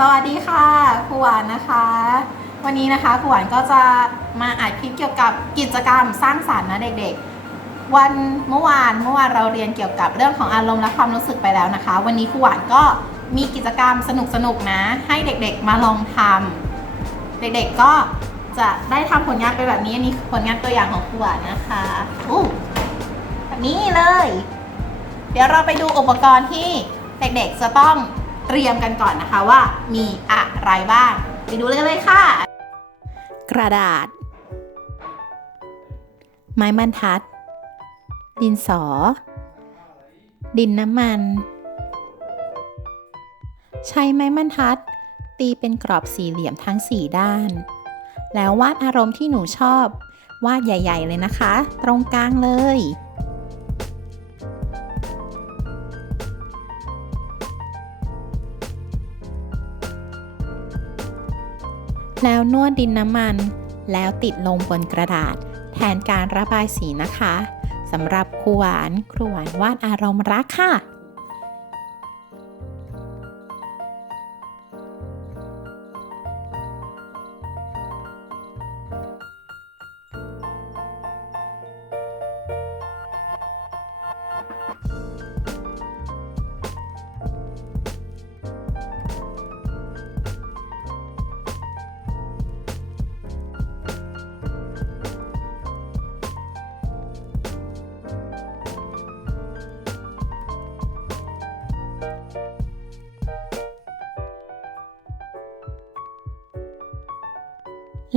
สวัสดีค่ะครูหวานนะคะ วันนี้นะคะครูหวานก็จะมาอัดคลิปเกี่ยวกับกิจกรรมสร้างสรรค์นะเด็กๆ วันเมื่อวานเมื่อวานเราเรียนเกี่ยวกับเรื่องของอารมณ์และความรู้สึกไปแล้วนะคะ วันนี้ครูหวานก็มีกิจกรรมสนุกๆนะให้เด็กๆมาลองทำเด็กๆก็จะได้ทำผลงานไปแบบนี้อันนี้ผลงานตัวอย่างของครูหวานนะคะอู้แบบนี้เลย เดี๋ยวเราไปดูอุปกรณ์ที่เด็กๆจะต้อง เตรียมกันก่อนนะคะว่ามีอะไรบ้าง ไปดูเลยเลยค่ะ กระดาษ ไม้บรรทัด ดินสอ ดินน้ำมัน ใช้ไม้บรรทัด ตีเป็นกรอบสี่เหลี่ยมทั้ง4ด้าน แล้ววาดอารมณ์ที่หนูชอบ วาดใหญ่ ๆ เลยนะคะ ตรงกลางเลย แล้วนวดดินน้ำมัน แล้วติดลงบนกระดาษ แทนการระบายสีนะคะสำหรับครูหวานครูหวานวาดอารมณ์รักค่ะ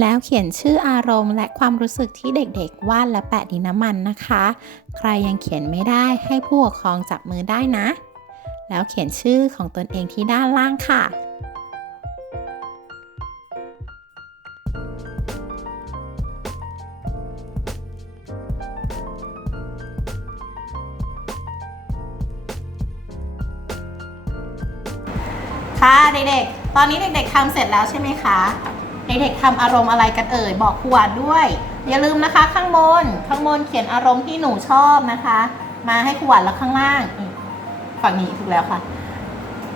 แล้วเขียนชื่ออารมณ์และความรู้สึกที่เด็กๆวาดและแปะดินน้ำมันนะคะ ใครยังเขียนไม่ได้ให้ผู้ปกครองจับมือได้นะ แล้วเขียนชื่อของตนเองที่ด้านล่างค่ะค่ะเด็กๆ ตอนนี้เด็กๆทำเสร็จแล้วใช่ไหมคะ เด็กๆทำอารมณ์อะไรกันเอ่ยบอกครูหวานด้วย อย่าลืมนะคะ ข้างบนข้างบนเขียนอารมณ์ที่หนูชอบนะคะ มาให้ครูหวานแล้วข้างล่างฝั่งนี้ถูกแล้วค่ะ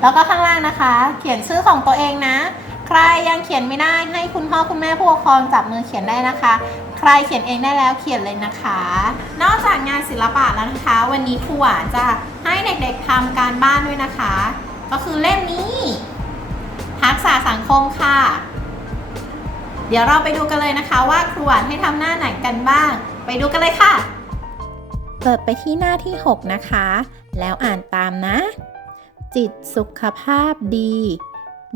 แล้วก็ข้างล่างนะคะ เขียนชื่อของตัวเองนะ ใครยังเขียนไม่ได้ให้คุณพ่อคุณแม่ผู้ปกครองจับมือเขียนได้นะคะ ใครเขียนเองได้แล้วเขียนเลยนะคะ นอกจากงานศิลปะแล้วนะคะ วันนี้ครูหวานจะให้เด็กๆทำการบ้านด้วยนะคะ ก็คือเล่มนี้ทักษะสังคมค่ะ เดี๋ยวเราไปดูกันเลยนะคะ ว่าครูหวานให้ทำหน้าไหนกันบ้าง ไปดูกันเลยค่ะ เปิดไปที่หน้าที่ 6 นะคะ แล้วอ่านตามนะ จิตสุขภาพดี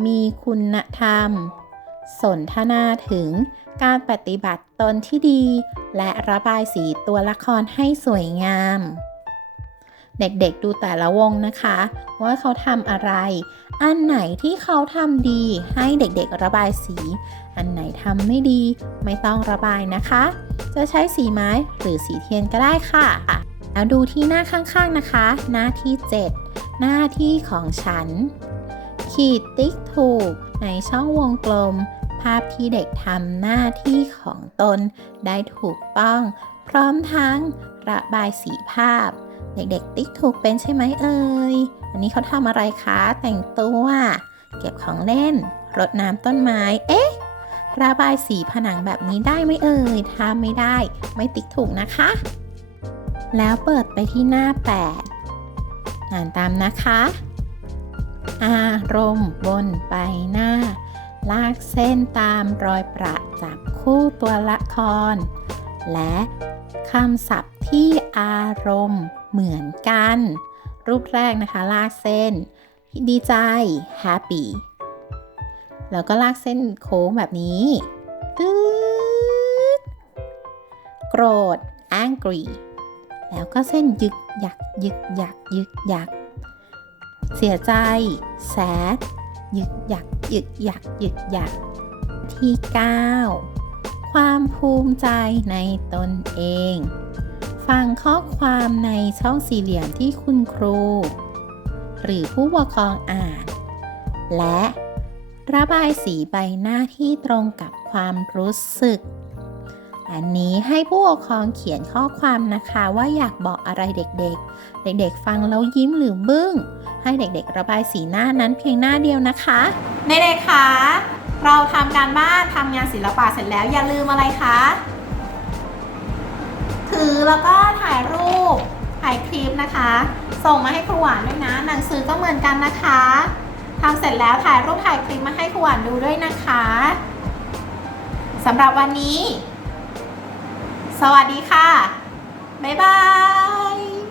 มีคุณธรรม สนทนาถึงการปฏิบัติตนที่ดี และระบายสีตัวละครให้สวยงาม เด็กๆดูแต่ละวงนะคะ ว่าเขาทำอะไร อันไหนที่เขาทำดีให้เด็กๆระบายสี อันไหนทำไม่ดีไม่ต้องระบายนะคะ จะใช้สีไม้หรือสีเทียนก็ได้ค่ะแล้วดูที่หน้าข้างๆนะคะ หน้าที่ 7 หน้าที่ของฉัน ขีดติ๊กถูก ในช่องวงกลม ภาพที่เด็กทำหน้าที่ของตน ได้ถูกต้อง พร้อมทั้งระบายสีภาพ เด็กๆ ติ๊กถูกเป็นใช่ไหมเอ่ยอันนี้เขาทำอะไรคะ แต่งตัว เก็บของเล่น รดน้ำต้นไม้ เอ๊ะ ระบายสีผนังแบบนี้ได้ไหมเอ่ยถ้าไม่ได้ ไม่ติ๊กถูกนะคะ แล้วเปิดไปที่หน้า 8 อ่านตามนะคะ อารมณ์บนไปหน้า ลากเส้นตามรอยประจับคู่ตัวละคร และคำศัพท์ที่อารมณ์ เหมือนกัน รูปแรกนะคะ ลากเส้น ดีใจ happy แล้วก็ลากเส้นโค้งแบบนี้ตึ๊ดโกรธ angry แล้วก็เส้นยึกยักยึกยักยึกยัก เสียใจ sad ยึกยักยึกยักยึกยัก ที่ 9 ความภูมิใจในตนเอง ฟังข้อความในช่องสี่เหลี่ยมที่คุณครู หรือผู้ปกครองอ่าน และระบายสีใบหน้าที่ตรงกับความรู้สึก อันนี้ให้ผู้ปกครองเขียนข้อความนะคะว่าอยากบอกอะไรเด็กๆ เด็กๆ ฟังแล้วยิ้มหรือบึ้ง ให้เด็กๆ ระบายสีหน้านั้นเพียงหน้าเดียวนะคะเด็กคะเราทำการบ้านทำงานศิลปะเสร็จแล้วอย่าลืมอะไรคะ แล้วก็ถ่ายรูป ถ่ายคลิปนะคะ ส่งมาให้ครูหวานด้วยนะ หนังสือก็เหมือนกันนะคะทำเสร็จแล้วถ่ายรูปถ่ายคลิปมาให้ครูหวานดูด้วยนะคะสำหรับวันนี้ สวัสดีค่ะ บ๊ายบาย